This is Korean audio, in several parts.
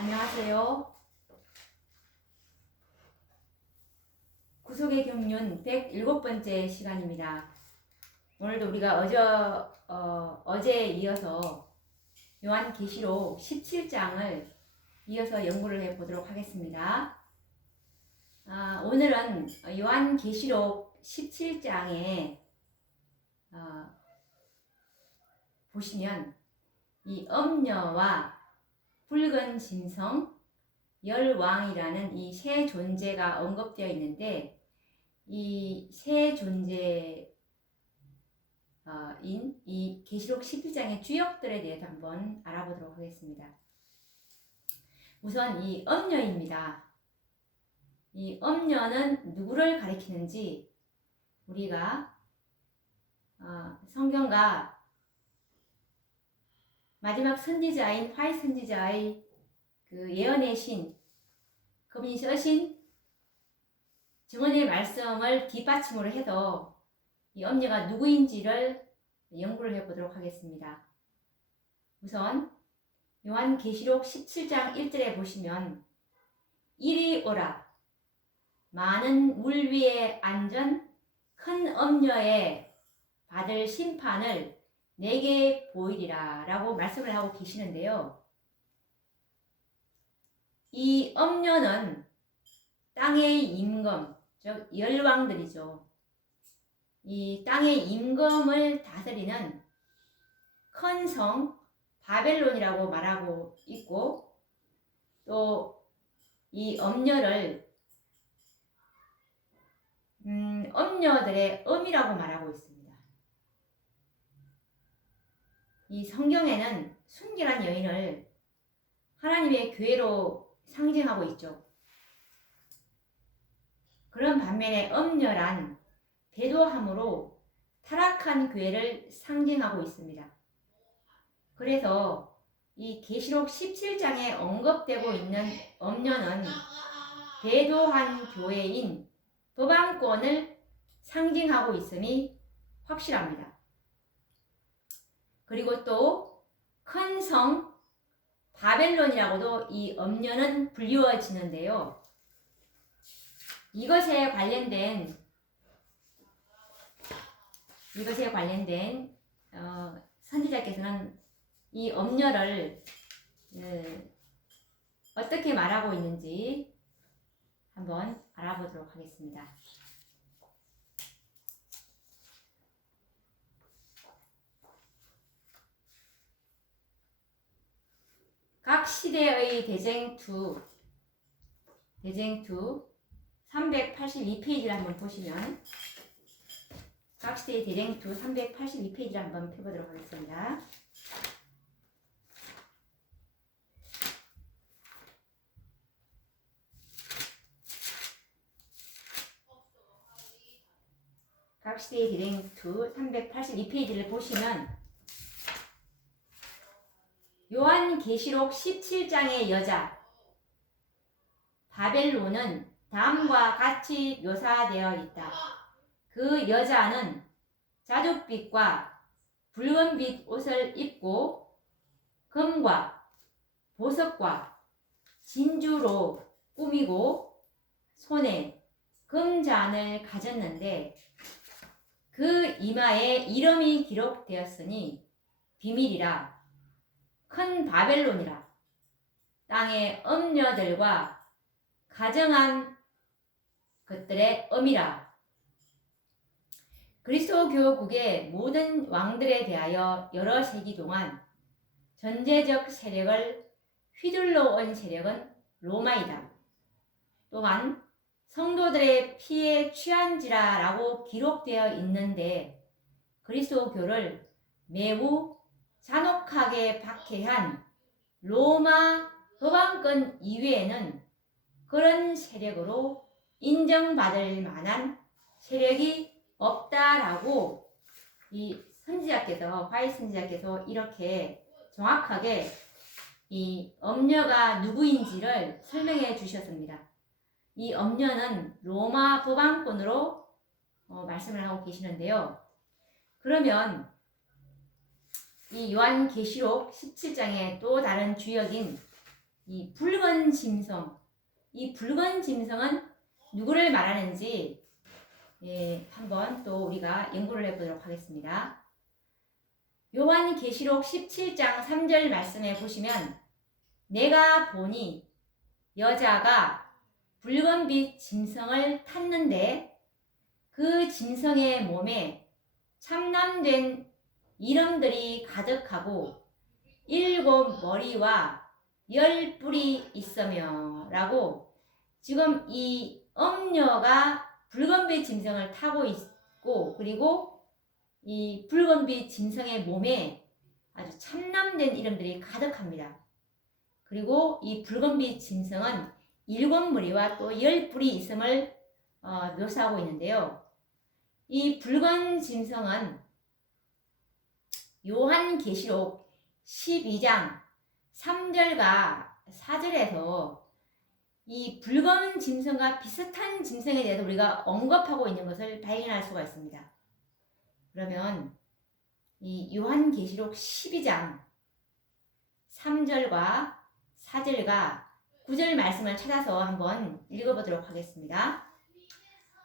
안녕하세요. 구속의 경륜 107번째 시간입니다. 오늘도 우리가 어제에 이어서 요한계시록 17장을 이어서 연구를 해보도록 하겠습니다. 오늘은 요한계시록 17장에 보시면 이 엄녀와 붉은 짐승, 열왕이라는 이 세 존재가 언급되어 있는데, 이 세 존재인 이 계시록 17장의 주역들에 대해서 한번 알아보도록 하겠습니다. 우선 이 엄녀입니다. 이 엄녀는 누구를 가리키는지 우리가 성경과 마지막 선지자인 화이 선지자의 그 예언의 신, 그분이 쓰신 증언의 말씀을 뒷받침으로 해서 이 엄녀가 누구인지를 연구를 해보도록 하겠습니다. 우선 요한계시록 17장 1절에 보시면 이리 오라 많은 물 위에 앉은 큰 엄녀의 받을 심판을 내게 보이리라 라고 말씀을 하고 계시는데요. 이 엄녀는 땅의 임금, 즉 열왕들이죠. 이 땅의 임금을 다스리는 큰 성 바벨론이라고 말하고 있고, 또 이 엄녀를 엄녀들의 엄이라고 말하고 있습니다. 이 성경에는 순결한 여인을 하나님의 교회로 상징하고 있죠. 그런 반면에 엄녀란 배도함으로 타락한 교회를 상징하고 있습니다. 그래서 이 계시록 17장에 언급되고 있는 엄녀는 배도한 교회인 법왕권을 상징하고 있음이 확실합니다. 그리고 또 큰 성 바벨론이라고도 이 엄녀는 불리워지는데요. 이것에 관련된 선지자께서는 이 엄녀를 어떻게 말하고 있는지 한번 알아보도록 하겠습니다. 각 시대의 대쟁투 382페이지를 한번 보시면, 각 시대의 대쟁투 382페이지를 한번 펴보도록 하겠습니다. 각 시대의 대쟁투 382페이지를 보시면 요한계시록 17장의 여자 바벨론은 다음과 같이 묘사되어 있다. 그 여자는 자줏빛과 붉은빛 옷을 입고 금과 보석과 진주로 꾸미고 손에 금잔을 가졌는데 그 이마에 이름이 기록되었으니 비밀이라 큰 바벨론이라 땅의 엄녀들과 가정한 것들의 엄이라. 그리스도교국의 모든 왕들에 대하여 여러 세기 동안 전제적 세력을 휘둘러 온 세력은 로마이다. 또한 성도들의 피에 취한지라 라고 기록되어 있는데, 그리스도교를 매우 잔혹하게 박해한 로마 법왕권 이외에는 그런 세력으로 인정받을 만한 세력이 없다라고 이 선지자께서, 화이 선지자께서 이렇게 정확하게 이 엄녀가 누구인지를 설명해 주셨습니다. 이 엄녀는 로마 법왕권으로 말씀을 하고 계시는데요. 그러면 이 요한계시록 17장의 또 다른 주역인 이 붉은 짐승, 이 붉은 짐승은 누구를 말하는지 한번 또 우리가 연구를 해보도록 하겠습니다. 요한계시록 17장 3절 말씀에 보시면 내가 보니 여자가 붉은빛 짐승을 탔는데 그 짐승의 몸에 참남된 이름들이 가득하고 7 머리와 10 뿔이 있으며 라고 지금 이 엄녀가 붉은빛 짐승을 타고 있고 그리고 이 붉은빛 짐승의 몸에 아주 참남된 이름들이 가득합니다. 그리고 이 붉은빛 짐승은 7 머리와 또 10 뿔이 있음을 묘사하고 있는데요. 이 붉은 짐승은 요한계시록 12장 3절과 4절에서 이 붉은 짐승과 비슷한 짐승에 대해서 우리가 언급하고 있는 것을 발견할 수가 있습니다. 그러면 이 요한계시록 12장 3절과 4절과 9절 말씀을 찾아서 한번 읽어보도록 하겠습니다.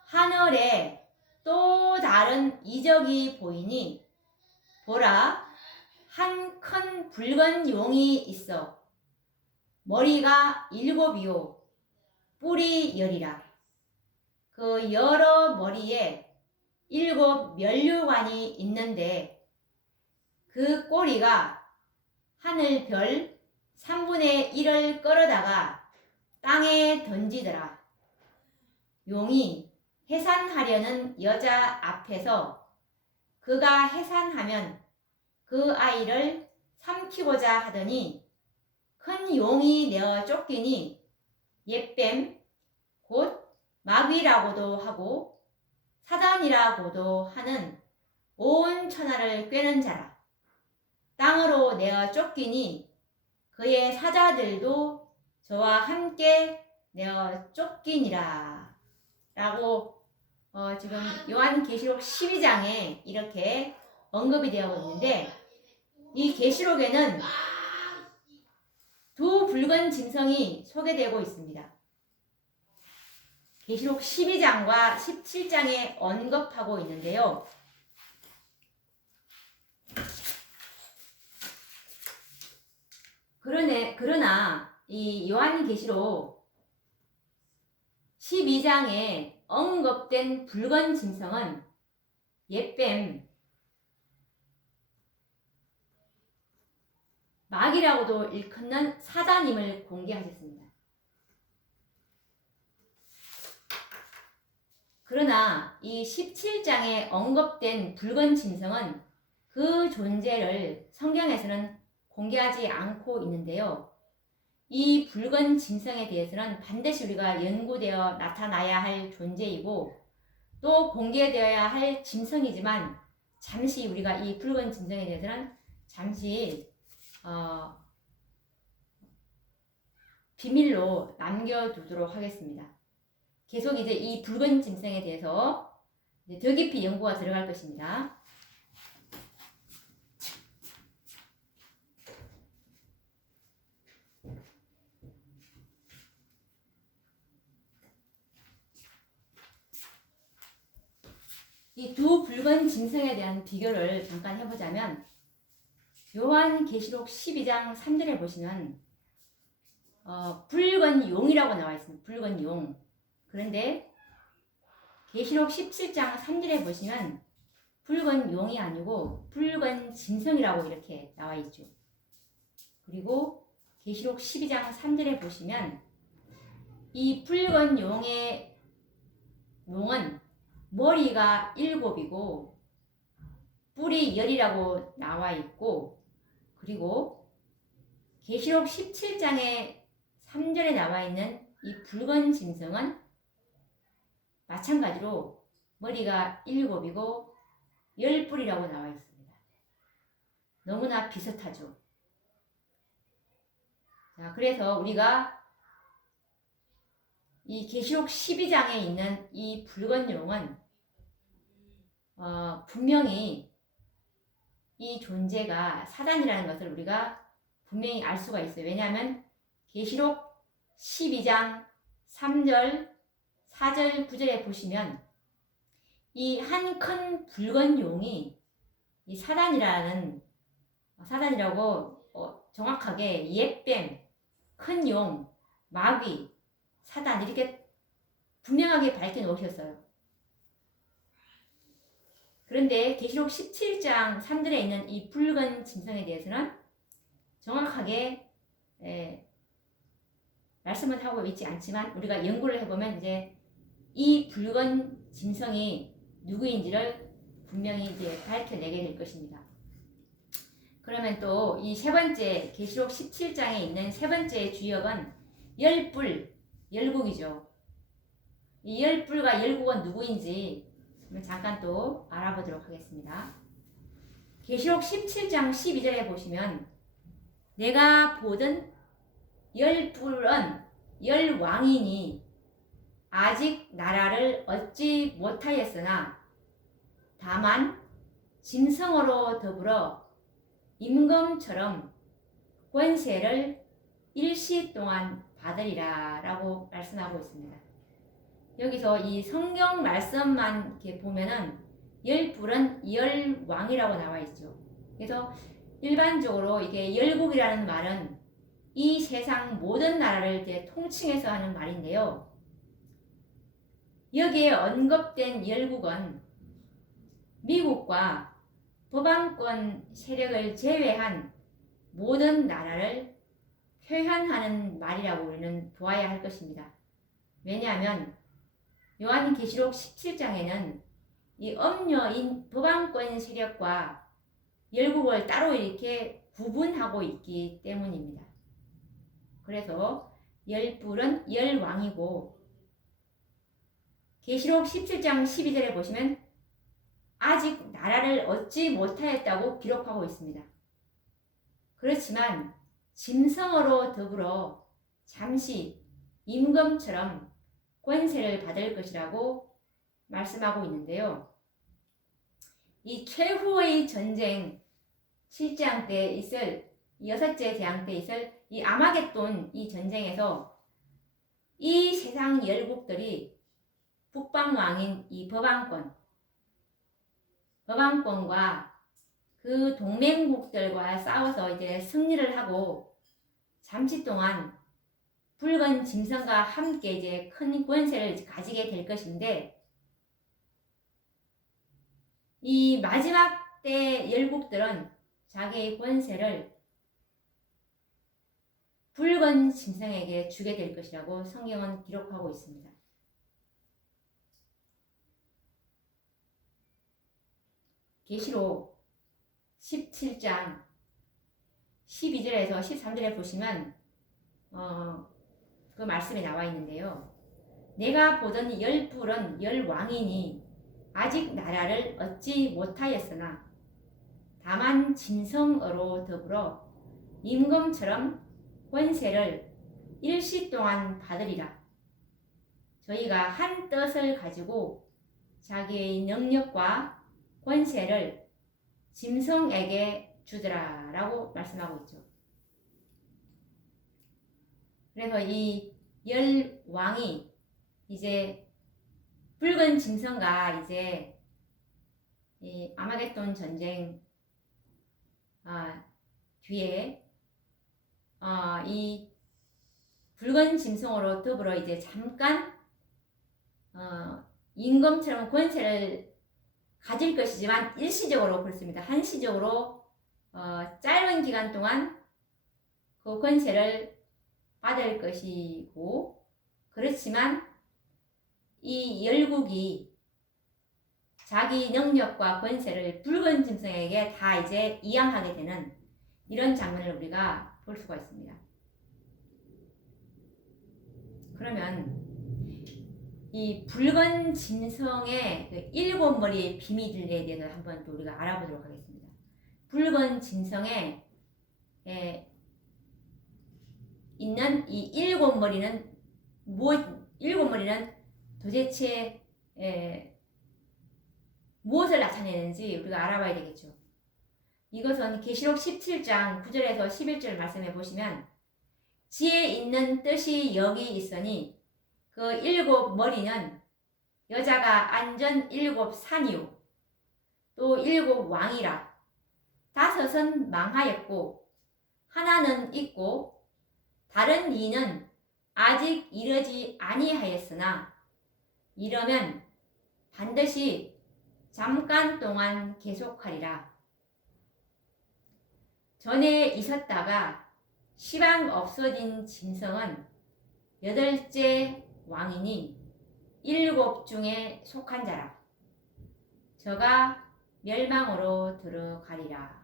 하늘에 또 다른 이적이 보이니 보라, 한 큰 붉은 용이 있어 머리가 7이요 뿔이 10이라. 그 여러 머리에 7 면류관이 있는데 그 꼬리가 하늘 별 3분의 1을 끌어다가 땅에 던지더라. 용이 해산하려는 여자 앞에서 그가 해산하면 그 아이를 삼키고자 하더니 큰 용이 내어 쫓기니 옛뱀 곧 마귀라고도 하고 사단이라고도 하는 온 천하를 꿰는 자라. 땅으로 내어 쫓기니 그의 사자들도 저와 함께 내어 쫓기니라 라고 지금 요한계시록 12장에 이렇게 언급이 되어 있는데 이 계시록에는 두 붉은 짐승이 소개되고 있습니다. 계시록 12장과 17장에 언급하고 있는데요. 그러나 이 요한계시록 12장에 언급된 붉은 짐승은 옛뱀, 마귀라고도 일컫는 사단임을 공개하셨습니다. 그러나 이 17장에 언급된 붉은 짐승은 그 존재를 성경에서는 공개하지 않고 있는데요. 이 붉은 짐승에 대해서는 반드시 우리가 연구되어 나타나야 할 존재이고 또 공개되어야 할 짐승이지만 잠시 우리가 이 붉은 짐승에 대해서는 잠시 비밀로 남겨두도록 하겠습니다. 계속 이제 이 붉은 짐승에 대해서 더 깊이 연구가 들어갈 것입니다. 이 두 붉은 짐승에 대한 비교를 잠깐 해보자면 요한계시록 12장 3절에 보시면 붉은 용이라고 나와 있습니다. 붉은 용. 그런데 계시록 17장 3절에 보시면 붉은 용이 아니고 붉은 짐승이라고 이렇게 나와 있죠. 그리고 계시록 12장 3절에 보시면 이 붉은 용은 머리가 7이고 뿔이 10이라고 나와 있고 그리고 계시록 17장에 3절에 나와 있는 이 붉은 짐승은 마찬가지로 머리가 7이고 10뿔이라고 나와 있습니다. 너무나 비슷하죠. 자, 그래서 우리가 이 계시록 12장에 있는 이 붉은 용은 분명히 이 존재가 사단이라는 것을 우리가 분명히 알 수가 있어요. 왜냐하면 계시록 12장 3절, 4절, 9절에 보시면 이 한 큰 붉은 용이 이 사단이라고 정확하게 옛뱀, 큰 용, 마귀, 사단 이렇게 분명하게 밝혀 놓으셨어요. 그런데 계시록 17장 3절에 있는 이 붉은 짐승에 대해서는 정확하게 말씀을 하고 있지 않지만 우리가 연구를 해보면 이제 이 붉은 짐승이 누구인지를 분명히 이제 밝혀내게 될 것입니다. 그러면 또 이 세 번째 계시록 17장에 있는 세 번째 주역은 열불, 열국이죠. 이 열불과 열국은 누구인지 잠깐 또 알아보도록 하겠습니다. 계시록 17장 12절에 보시면 내가 보던 열불은 열왕이니 아직 나라를 얻지 못하였으나 다만 짐승으로 더불어 임금처럼 권세를 일시 동안 받으리라 라고 말씀하고 있습니다. 여기서 이 성경 말씀만 이렇게 보면은 열불은 열왕이라고 나와 있죠. 그래서 일반적으로 이게 열국이라는 말은 이 세상 모든 나라를 이제 통칭해서 하는 말인데요. 여기에 언급된 열국은 미국과 법왕권 세력을 제외한 모든 나라를 표현하는 말이라고 우리는 보아야 할 것입니다. 왜냐하면 요한계시록 17장에는 이 엄녀인 법왕권 세력과 열국을 따로 이렇게 구분하고 있기 때문입니다. 그래서 열불은 열왕이고 계시록 17장 12절에 보시면 아직 나라를 얻지 못하였다고 기록하고 있습니다. 그렇지만 짐승으로 더불어 잠시 임금처럼 권세를 받을 것이라고 말씀하고 있는데요. 이 최후의 전쟁 7장 때 있을 여섯째 재앙 때 있을 이 아마겟돈 이 전쟁에서 이 세상 열국들이 북방왕인 이 법왕권과 그 동맹국들과 싸워서 이제 승리를 하고 잠시 동안 붉은 짐승과 함께 이제 큰 권세를 가지게 될 것인데 이 마지막 때 열국들은 자기의 권세를 붉은 짐승에게 주게 될 것이라고 성경은 기록하고 있습니다. 계시록 17장 12절에서 13절에 보시면 그 말씀이 나와 있는데요. 내가 보던 열불은 열왕이니 아직 나라를 얻지 못하였으나 다만 짐승으로 더불어 임금처럼 권세를 일시 동안 받으리라. 저희가 한 뜻을 가지고 자기의 능력과 권세를 짐승에게 주더라 라고 말씀하고 있죠. 그래서 이 열왕이 이제 붉은 짐승과 이제 이 아마겟돈 전쟁 뒤에 이 붉은 짐승으로 더불어 이제 잠깐 임금처럼 권세를 가질 것이지만 일시적으로 그렇습니다. 한시적으로 짧은 기간 동안 그 권세를 받을 것이고 그렇지만 이 열국이 자기 능력과 권세를 붉은 짐승에게 다 이제 이양하게 되는 이런 장면을 우리가 볼 수가 있습니다. 그러면 이 붉은 짐승의 그 7머리의 비밀들에 대해서 한번 또 우리가 알아보도록 하겠습니다. 붉은 짐승에 있는 이 7머리는 일곱 머리는 도대체 무엇을 나타내는지 우리가 알아봐야 되겠죠. 이것은 계시록 17장 9절에서 11절 말씀해 보시면 지에 있는 뜻이 여기 있으니 그 일곱 머리는 여자가 안전 일곱 산이요 또 일곱 왕이라. 다섯은 망하였고 하나는 있고 다른 이는 아직 이르지 아니하였으나 이러면 반드시 잠깐 동안 계속하리라. 전에 있었다가 시방 없어진 짐승은 여덟째 왕이니 일곱 중에 속한 자라. 저가 멸망으로 들어가리라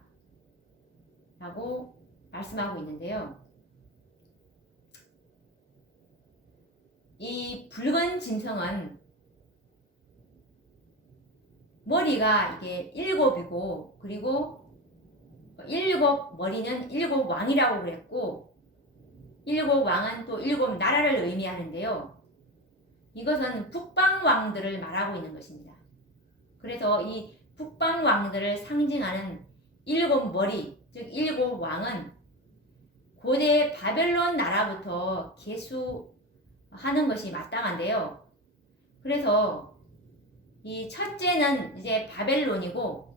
라고 말씀하고 있는데요. 이 붉은 짐승은 머리가 이게 일곱이고 그리고 일곱 머리는 일곱 왕이라고 그랬고 일곱 왕은 또 일곱 나라를 의미하는데요. 이것은 북방 왕들을 말하고 있는 것입니다. 그래서 이 북방 왕들을 상징하는 일곱 머리, 즉 일곱 왕은 고대 바벨론 나라부터 계수하는 것이 마땅한데요. 그래서 이 첫째는 이제 바벨론이고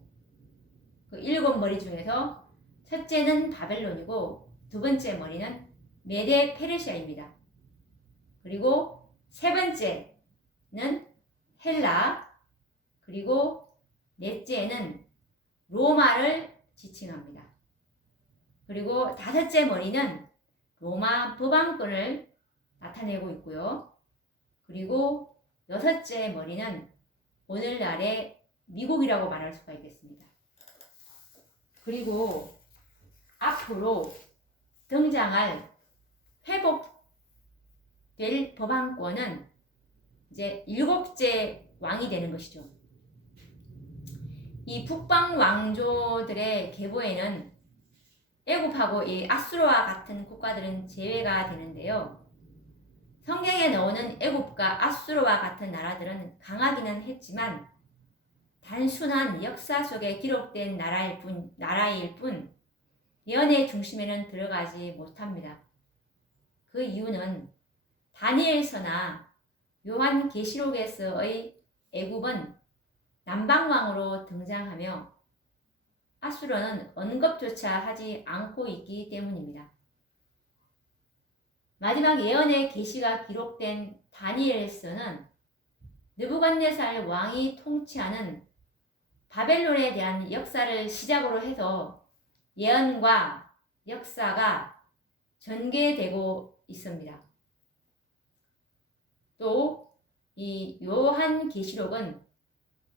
그 일곱 머리 중에서 첫째는 바벨론이고 두 번째 머리는 메데 페르시아입니다. 그리고 세 번째는 헬라, 그리고 넷째는 로마를 지칭합니다. 그리고 다섯째 머리는 로마 법왕권을 나타내고 있고요. 그리고 여섯째 머리는 오늘날의 미국이라고 말할 수가 있겠습니다. 그리고 앞으로 등장할 회복될 법왕권은 이제 일곱째 왕이 되는 것이죠. 이 북방 왕조들의 계보에는 애굽하고 이 아수르와 같은 국가들은 제외가 되는데요. 성경에 나오는 애굽과 아수르와 같은 나라들은 강하기는 했지만 단순한 역사 속에 기록된 나라일 뿐 예언의 중심에는 들어가지 못합니다. 그 이유는 다니엘서나 요한계시록에서의 애굽은 남방왕으로 등장하며 아수르는 언급조차 하지 않고 있기 때문입니다. 마지막 예언의 계시가 기록된 다니엘서는 느부갓네살 왕이 통치하는 바벨론에 대한 역사를 시작으로 해서 예언과 역사가 전개되고 있습니다. 또 이 요한계시록은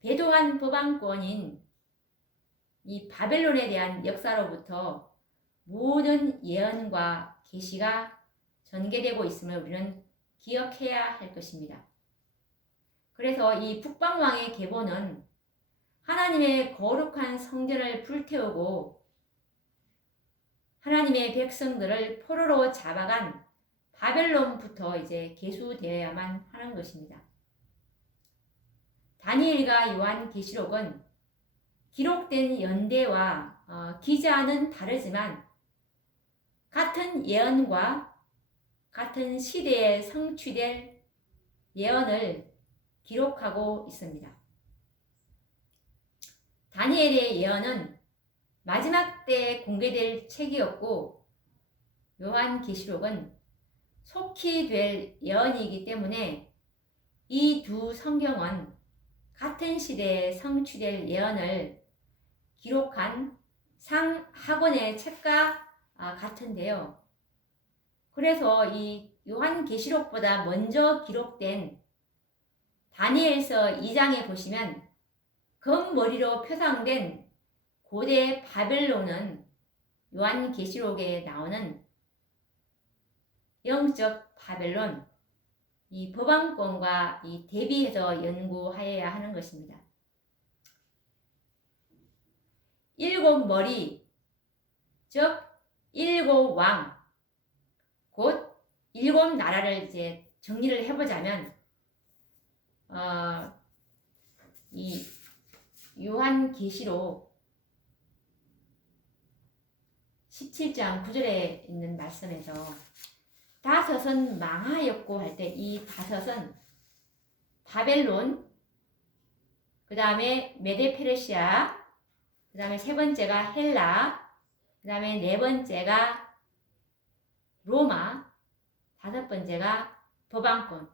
배도한 법왕권인 이 바벨론에 대한 역사로부터 모든 예언과 계시가 전개되고 있음을 우리는 기억해야 할 것입니다. 그래서 이 북방왕의 계보는 하나님의 거룩한 성전을 불태우고 하나님의 백성들을 포로로 잡아간 바벨론부터 이제 계수되어야만 하는 것입니다. 다니엘과 요한계시록은 기록된 연대와 기자는 다르지만 같은 예언과 같은 시대에 성취될 예언을 기록하고 있습니다. 다니엘의 예언은 마지막 때 공개될 책이었고 요한계시록은 속히 될 예언이기 때문에 이 두 성경은 같은 시대에 성취될 예언을 기록한 상하권의 책과 같은데요. 그래서 이 요한계시록보다 먼저 기록된 다니엘서 2장에 보시면 금머리로 표상된 고대 바벨론은 요한계시록에 나오는 영적 바벨론, 이 법왕권과 이 대비해서 연구하여야 하는 것입니다. 일곱 머리, 즉 일곱 왕, 곧 일곱 나라를 이제 정리를 해보자면 이 요한계시록 17장 9절에 있는 말씀에서 다섯은 망하였고 할 때 이 다섯은 바벨론, 그 다음에 메데 페르시아, 그 다음에 세 번째가 헬라, 그 다음에 네 번째가 로마, 다섯 번째가 법왕권.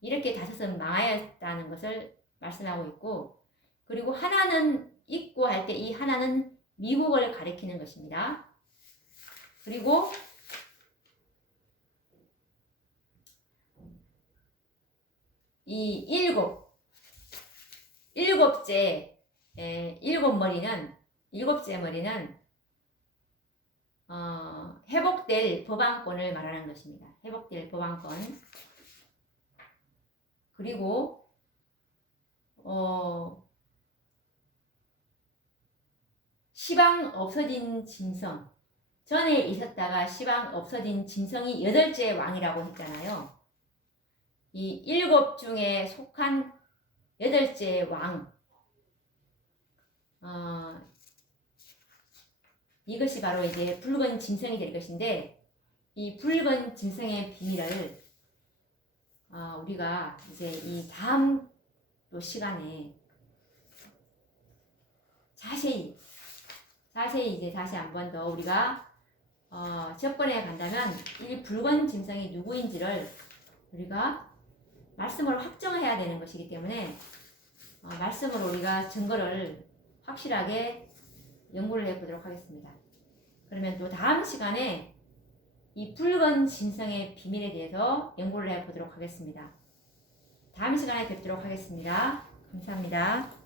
이렇게 다섯은 망하였다는 것을 말씀하고 있고, 그리고 하나는 있고 할 때 이 하나는 미국을 가리키는 것입니다. 그리고 이 일곱째 머리는 회복될 법왕권을 말하는 것입니다. 회복될 법왕권. 그리고 시방 없어진 짐승. 전에 있었다가 시방 없어진 짐승이 8째 왕이라고 했잖아요. 이 7 중에 속한 8째 왕. 이것이 바로 이제 붉은 짐승이 될 것인데, 이 붉은 짐승의 비밀을 우리가 이제 이 다음 또 시간에 자세히 이제 다시 한 번 더 우리가 접근해 간다면 이 붉은 짐승이 누구인지를 우리가 말씀으로 확정해야 되는 것이기 때문에 말씀으로 우리가 증거를 확실하게 연구를 해보도록 하겠습니다. 그러면 또 다음 시간에 이 붉은 짐승의 비밀에 대해서 연구를 해보도록 하겠습니다. 다음 시간에 뵙도록 하겠습니다. 감사합니다.